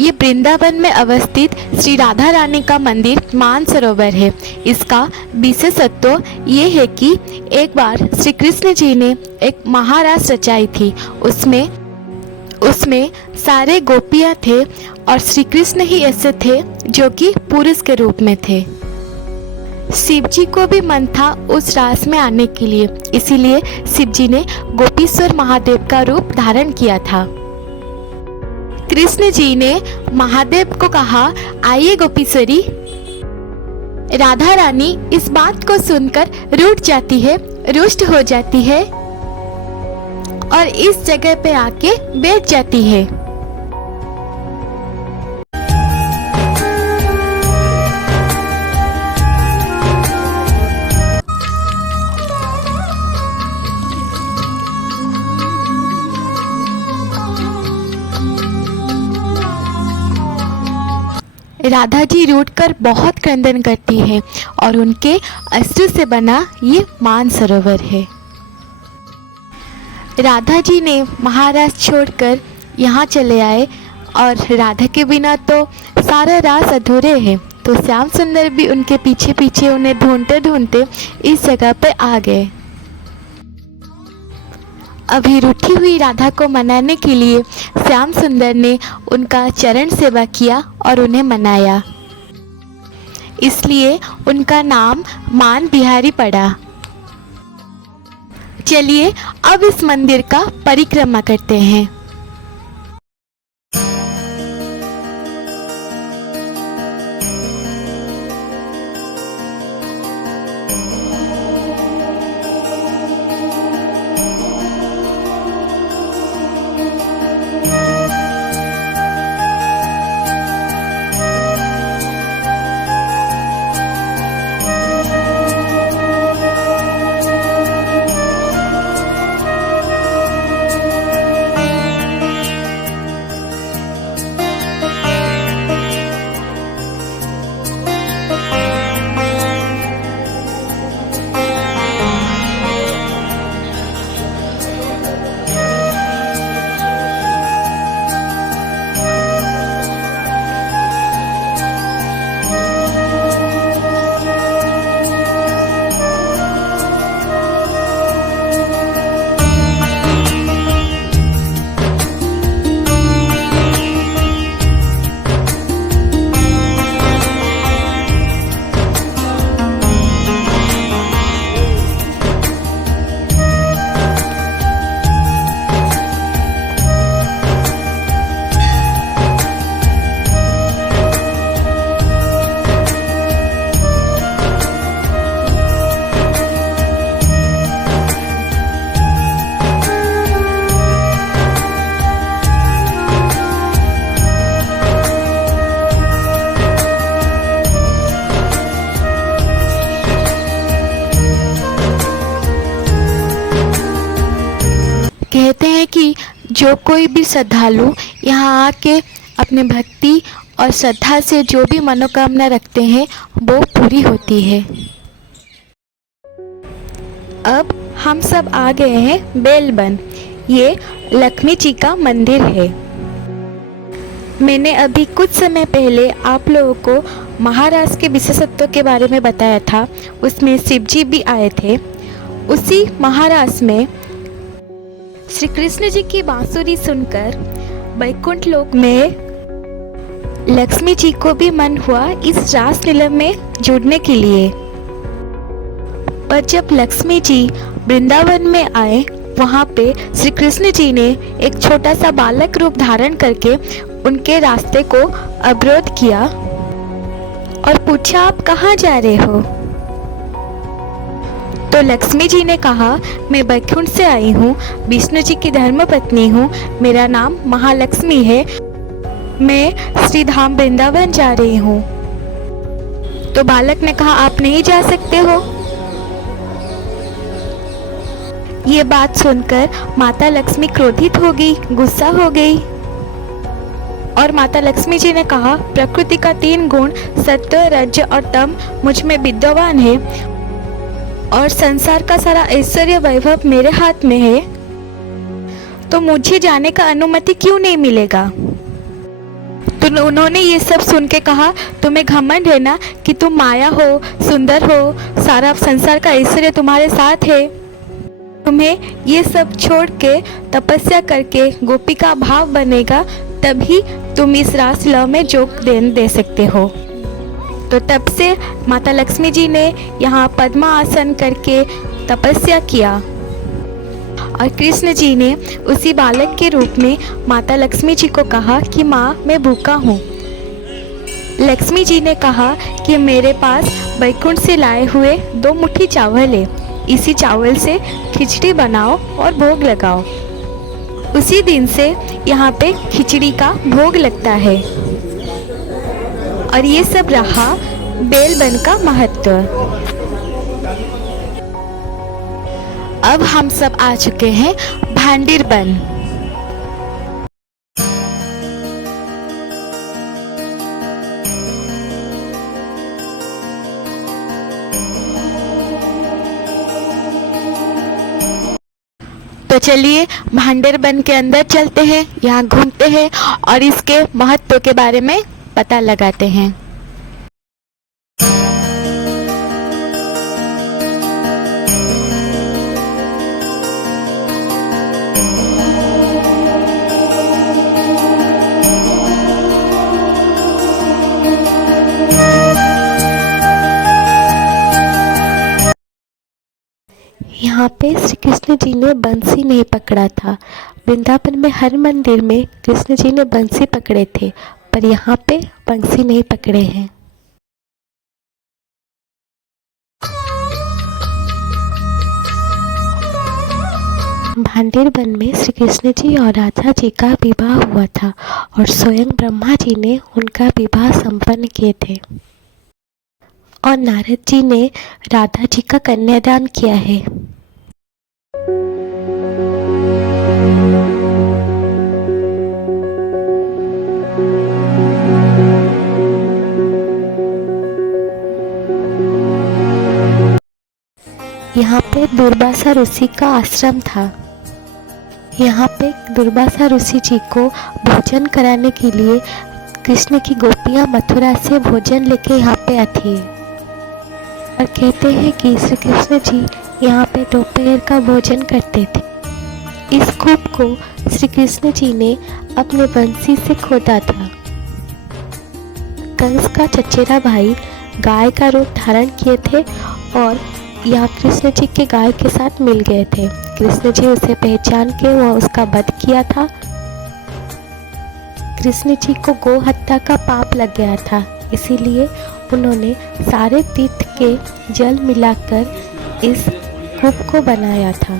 ये वृंदावन में अवस्थित श्री राधा रानी का मंदिर मानसरोवर है। इसका विशेषत्व ये है कि एक बार श्री कृष्ण जी ने एक महारास रचाई थी। उसमें सारे गोपियाँ थे और श्री कृष्ण ही ऐसे थे जो कि पुरुष के रूप में थे। शिव जी को भी मन था उस रास में आने के लिए, इसीलिए शिव जी ने गोपीश्वर महादेव का रूप धारण किया था। कृष्ण जी ने महादेव को कहा, आइए गोपीश्वरी। राधा रानी इस बात को सुनकर रूठ जाती है, रुष्ट हो जाती है और इस जगह पे आके बैठ जाती है। राधा जी रूठकर बहुत क्रंदन करती है और उनके अश्रु से बना ये मानसरोवर है। राधा जी ने महाराज छोड़कर यहाँ चले आए और राधा के बिना तो सारा रास अधूरे है, तो श्याम सुंदर भी उनके पीछे पीछे उन्हें ढूंढते ढूंढते इस जगह पे आ गए। अभी रूठी हुई राधा को मनाने के लिए श्याम सुंदर ने उनका चरण सेवा किया और उन्हें मनाया, इसलिए उनका नाम मान बिहारी पड़ा। चलिए अब इस मंदिर का परिक्रमा करते हैं। कहते हैं कि जो कोई भी श्रद्धालु यहाँ आके अपने भक्ति और श्रद्धा से जो भी मनोकामना रखते हैं वो पूरी होती है। अब हम सब आ गए हैं बेलबन। ये लक्ष्मी जी का मंदिर है। मैंने अभी कुछ समय पहले आप लोगों को महाराज के विशेषत्व के बारे में बताया था, उसमें शिव जी भी आए थे। उसी महाराज में श्री कृष्ण जी की बांसुरी सुनकर वैकुंठ लोक में लक्ष्मी जी को भी मन हुआ इस रास लीला में जुड़ने के लिए। पर जब लक्ष्मी जी वृंदावन में आए, वहाँ पे श्री कृष्ण जी ने एक छोटा सा बालक रूप धारण करके उनके रास्ते को अवरोध किया और पूछा, आप कहाँ जा रहे हो? तो लक्ष्मी जी ने कहा, मैं वैकुंठ से आई हूँ, विष्णु जी की धर्मपत्नी हूँ, मेरा नाम महालक्ष्मी है, मैं श्री धाम वृंदावन जा रही हूँ। तो बालक ने कहा, आप नहीं जा सकते हो। ये बात सुनकर माता लक्ष्मी क्रोधित हो गई, गुस्सा हो गई और माता लक्ष्मी जी ने कहा, प्रकृति का 3 गुण सत्व, रज और तम मुझ में विद्यमान है और संसार का सारा ऐश्वर्य वैभव मेरे हाथ में है। तो मुझे जाने का अनुमति क्यों नहीं मिलेगा? तो उन्होंने ये सब सुन के कहा, तुम्हें घमंड है ना कि तुम माया हो, सुंदर हो, सारा संसार का ऐश्वर्य तुम्हारे साथ है। तुम्हें ये सब छोड़ के तपस्या करके गोपी का भाव बनेगा, तभी तुम इस रासलीला में जोग दे सकते हो। तो तब से माता लक्ष्मी जी ने यहाँ पद्मासन करके तपस्या किया और कृष्ण जी ने उसी बालक के रूप में माता लक्ष्मी जी को कहा कि माँ, मैं भूखा हूँ। लक्ष्मी जी ने कहा कि मेरे पास वैकुंठ से लाए हुए 2 मुट्ठी चावल है, इसी चावल से खिचड़ी बनाओ और भोग लगाओ। उसी दिन से यहाँ पे खिचड़ी का भोग लगता है। और ये सब रहा बेलबन का महत्व। अब हम सब आ चुके हैं भांडीर बन। तो चलिए भांडेर बन के अंदर चलते हैं, यहाँ घूमते हैं और इसके महत्व के बारे में पता लगाते हैं। यहाँ पे श्री कृष्ण जी ने बंसी नहीं पकड़ा था। वृंदावन में हर मंदिर में कृष्ण जी ने बंसी पकड़े थे, पर यहाँ पे बंसी नहीं पकड़े हैं। भांडेर वन में श्री कृष्ण जी और राधा जी का विवाह हुआ था और स्वयं ब्रह्मा जी ने उनका विवाह संपन्न किए थे। और नारद जी ने राधा जी का कन्यादान किया है। यहाँ पे दुर्वासा ऋषि का आश्रम था। यहाँ पे दुर्वासा ऋषि जी को भोजन कराने के लिए कृष्ण की गोपियाँ मथुरा से भोजन लेके यहाँ पे आती है और कहते हैं कि श्री कृष्ण जी यहाँ पे दोपहर का भोजन करते थे। इस कूप को श्री कृष्ण जी ने अपने बंसी से खोदा था। कंस का चचेरा भाई गाय का रूप धारण किए थे और यहाँ कृष्ण जी के गाय के साथ मिल गए थे। कृष्ण जी उसे पहचान के वह उसका वध किया था। कृष्ण जी को गो हत्या का पाप लग गया था, इसीलिए उन्होंने सारे तीर्थ के जल मिलाकर इस कूप को बनाया था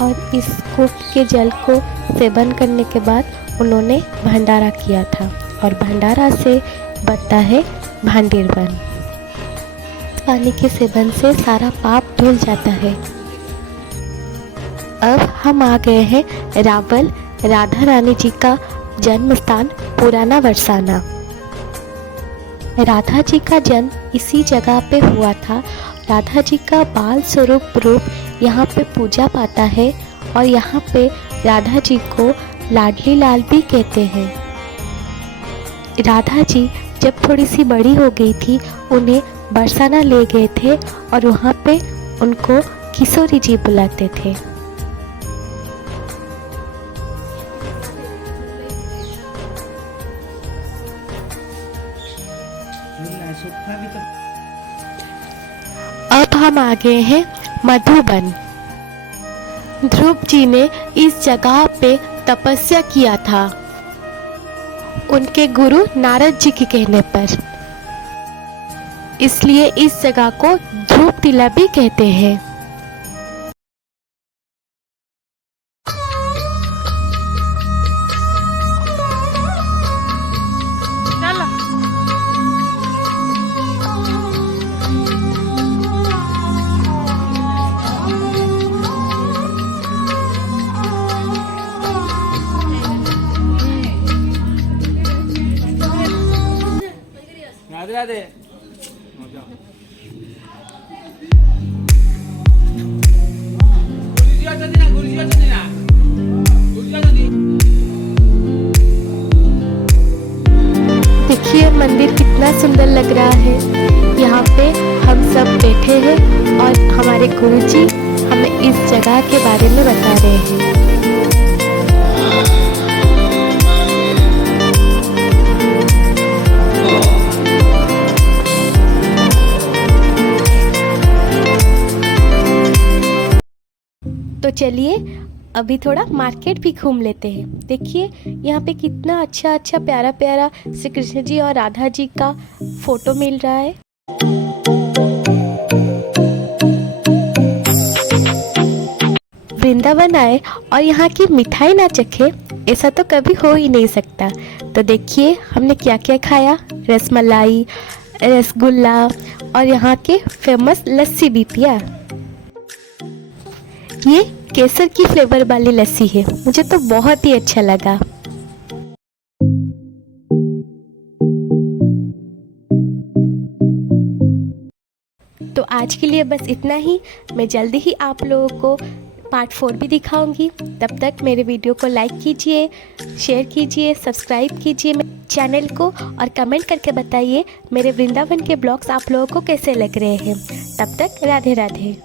और इस कूप के जल को सेवन करने के बाद उन्होंने भंडारा किया था और भंडारा से बनता है भांडीर बन। पानी के सेवन से सारा पाप धुल जाता है। अब हम आ गए हैं रावल राधा रानी जी का जन्म स्थान पुराना बरसाना। राधा जी का जन्म इसी जगह पे हुआ था। राधा जी का बाल स्वरूप रूप यहाँ पे पूजा पाता है और यहाँ पे राधा जी को लाडली लाल भी कहते हैं। राधा जी जब थोड़ी सी बड़ी हो गई थी, उन्हें बरसाना ले गए थे और वहाँ पे उनको किशोरी जी बुलाते थे। अब हम आ गए हैं मधुबन। ध्रुव जी ने इस जगह पे तपस्या किया था उनके गुरु नारद जी के कहने पर, इसलिए इस जगह को ध्रुव टीला भी कहते हैं। राधे राधे। देखिए मंदिर कितना सुंदर लग रहा है। यहाँ पे हम सब बैठे हैं और हमारे गुरुजी हमें इस जगह के बारे में बता रहे हैं। तो चलिए अभी थोड़ा मार्केट भी घूम लेते हैं। देखिए यहाँ पे कितना अच्छा अच्छा प्यारा प्यारा श्री कृष्ण जी और राधा जी का फोटो मिल रहा है। वृंदावन आए और यहाँ की मिठाई ना चखे, ऐसा तो कभी हो ही नहीं सकता। तो देखिए हमने क्या क्या खाया, रसमलाई, रसगुल्ला और यहाँ के फेमस लस्सी भी पिया। ये केसर की फ्लेवर वाली लस्सी है, मुझे तो बहुत ही अच्छा लगा। तो आज के लिए बस इतना ही। मैं जल्दी ही आप लोगों को पार्ट 4 भी दिखाऊंगी। तब तक मेरे वीडियो को लाइक कीजिए, शेयर कीजिए, सब्सक्राइब कीजिए मेरे चैनल को और कमेंट करके बताइए मेरे वृंदावन के ब्लॉग्स आप लोगों को कैसे लग रहे हैं। तब तक राधे राधे।